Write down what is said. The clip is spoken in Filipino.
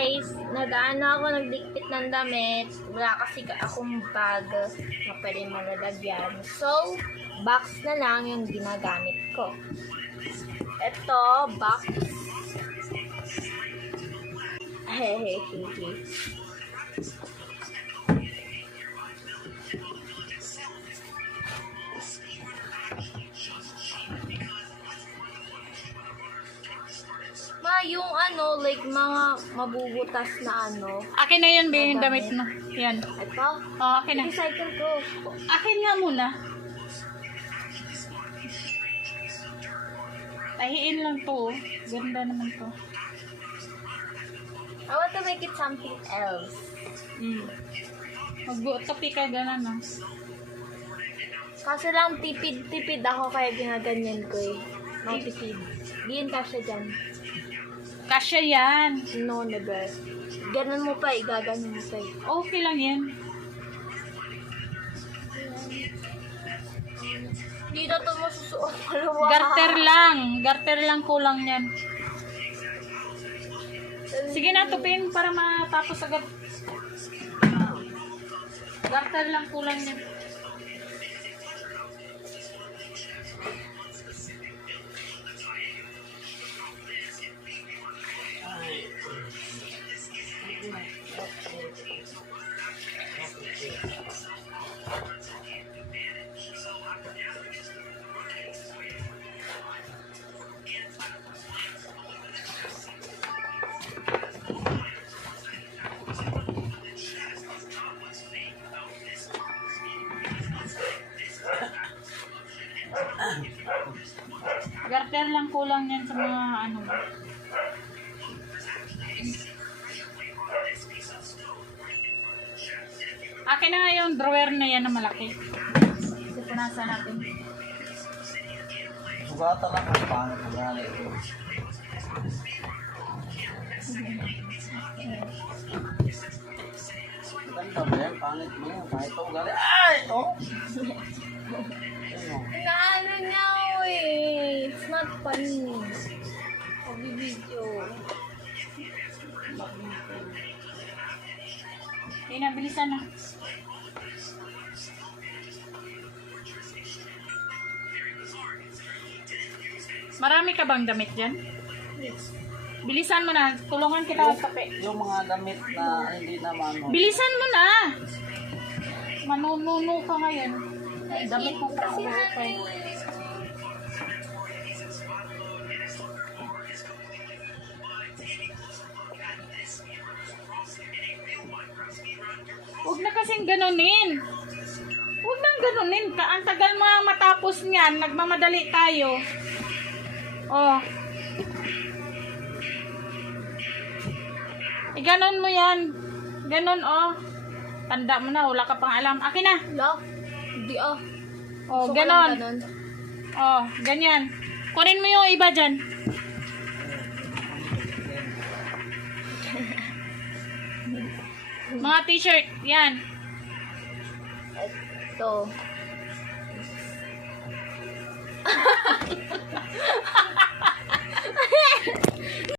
guys, nagdikpit ng damit. Wala kasi akong bag na pwede malalagyan. So, box na lang yung ginagamit ko. Ito, box. Hehehehe. Yung like mga mabubutas na Akin na yun, yung damit mo. Yan. Ito? Oo, akin na. Recycle ko. Akin nga muna. Tahiin lang to. Ganda naman to. I want to make it something else. Magbuotopi ka gano'n, no? Kaso lang tipid ako kaya ginaganyan ko eh. No, tipid. Diyan kasya dyan. Kasya yan. No, never. Ganun mo pa, igaganyan mo pa eh. Okay lang yan. Hindi na ito masusuot palawa. Garter lang kulang yan. Sige na, tupin para matapos agad. Garter lang kulang yan. Garter lang kulang yan sa mga Akin na nga yung drawer na yan na malaki. Kasi punasan natin. Sugata lang kung paano pag-alay ito. Ganda ba yan? Pangit mo yan. Kahit ito ugali. Ay! Ito! Naano niya eh. It's not funny. Pag-video. Okay na, bilisan na. Marami ka bang damit dyan? Yes. Bilisan mo na. Tulungan kita sa kape. Yung mga damit na hindi naman Bilisan mo na! Manununo ka ngayon. Damit mo pa Kasi ako. Huwag na kasing ganunin. Huwag nang ganunin. Ang tagal mga matapos niyan. Nagmamadali tayo. Oh. Ganon mo yan. Ganon, oh. Tanda mo na. Wala ka pang alam. Akin na. Wala. Hindi ah. Oh, Gusto ko ganon. lang ganon. Oh, ganyan. Kunin mo yung iba dyan. Mga t-shirt. Yan. Ito.